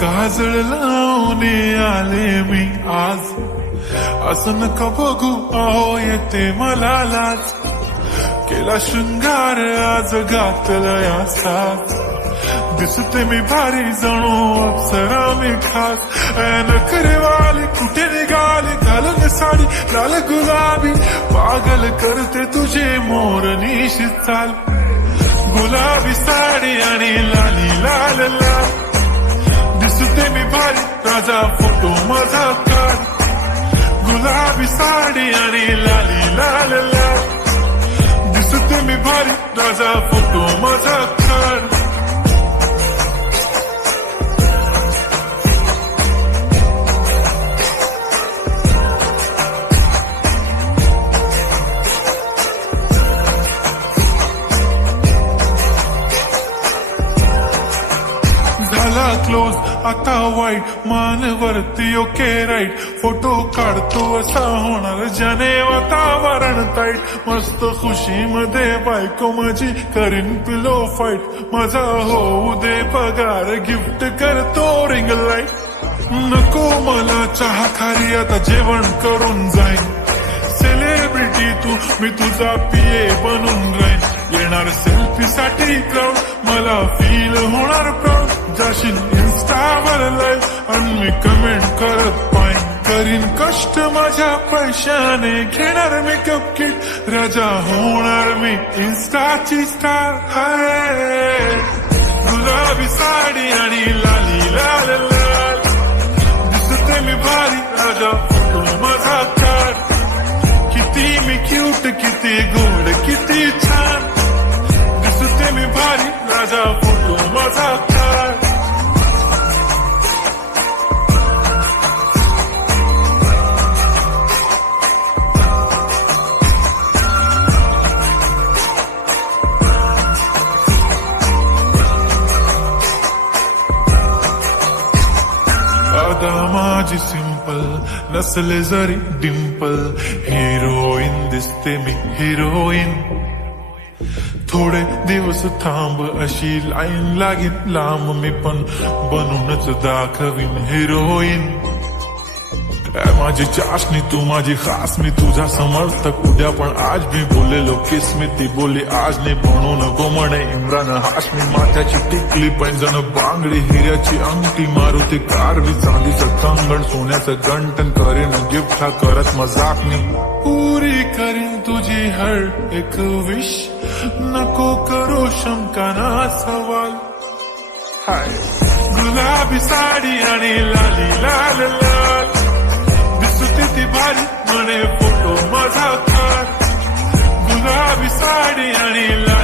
काजळ लावून आले मी आज, असं नका बघू अहो येते मला लाज. केला शृंगार आज घातलया साज, दिसते मी भारी जणू अप्सरा मी खास. नखरेवाली कुठे निघाली घालून साडी लाल गुलाबी, पागल करते तुझे मोरनीशी चाल. गुलाबी साडी आणि लाली लाल लाल, दिसते मी भारी राजा फोटो माझा काढ. गुलाबी साडी आणि लाली लाल लाल, दिसते मी भारी राजा फोटो माझा काढ. झाला क्लोज आता वाईट, मान वरती ओके राईट. फोटो काढतो असा होणार ज्याने वातावरण ताईट. मस्त खुशी मध्ये बायको माझी करीन पिलो फाईट. माझा होऊ दे पगार गिफ्ट करतो रिंग लाईट. नको मला चहा खारी आता जेवण करून जाईन. सेलिब्रिटी तू मी तुझा पिये बनून राहीन. येणार सेल्फी साठी क्राऊड मला फील होणार प्राऊड. जाशील इन्स्टावर लाईव्ह आणि मी कमेंट करत पाईन. करीन कष्ट माझ्या पैशाने घेणार मेकअप किट. राजा होणार मी इन्स्टाची स्टार. हाय गुलाबी साडी आणि लाली लाल लाल, दिसते मी भारी राजा फोटो माझा काढ. किती मी क्यूट किती गोड किती छान, दिसते मी भारी राजा फोटो माझा काढ. अदा माझी सिंपल नसले जरी डिंपल, हिरोईन दिसते मी हिरोईन. थोडे दिवस थांब अशी लाईन लागीन लांब, मी पण बनूनच दाखवीन हिरोईन. माझी चाशनी तू माझी खास, मी तुझा समर्थक उद्या पण आज मी बोलेलो किस मी. ती बोली आज नाही बनू नको म्हणे इम्रान हाशमी. माथ्याची टिकली पैंजण बांगडी हिऱ्याची अंगठी, मारुती कार बी चांदीचं कंगण सोन्याचं गंटन. करीन गिफ्ट हा करत मजाक मी, पुरी करीन तुझी हर एक विश. नको करू शंका ना सवाल. हाय गुलाबी साडी आणि लाली लाल लाल, दिसते ती भारी म्हणे फोटो माझा काढ. गुलाबी साडी आणि लाल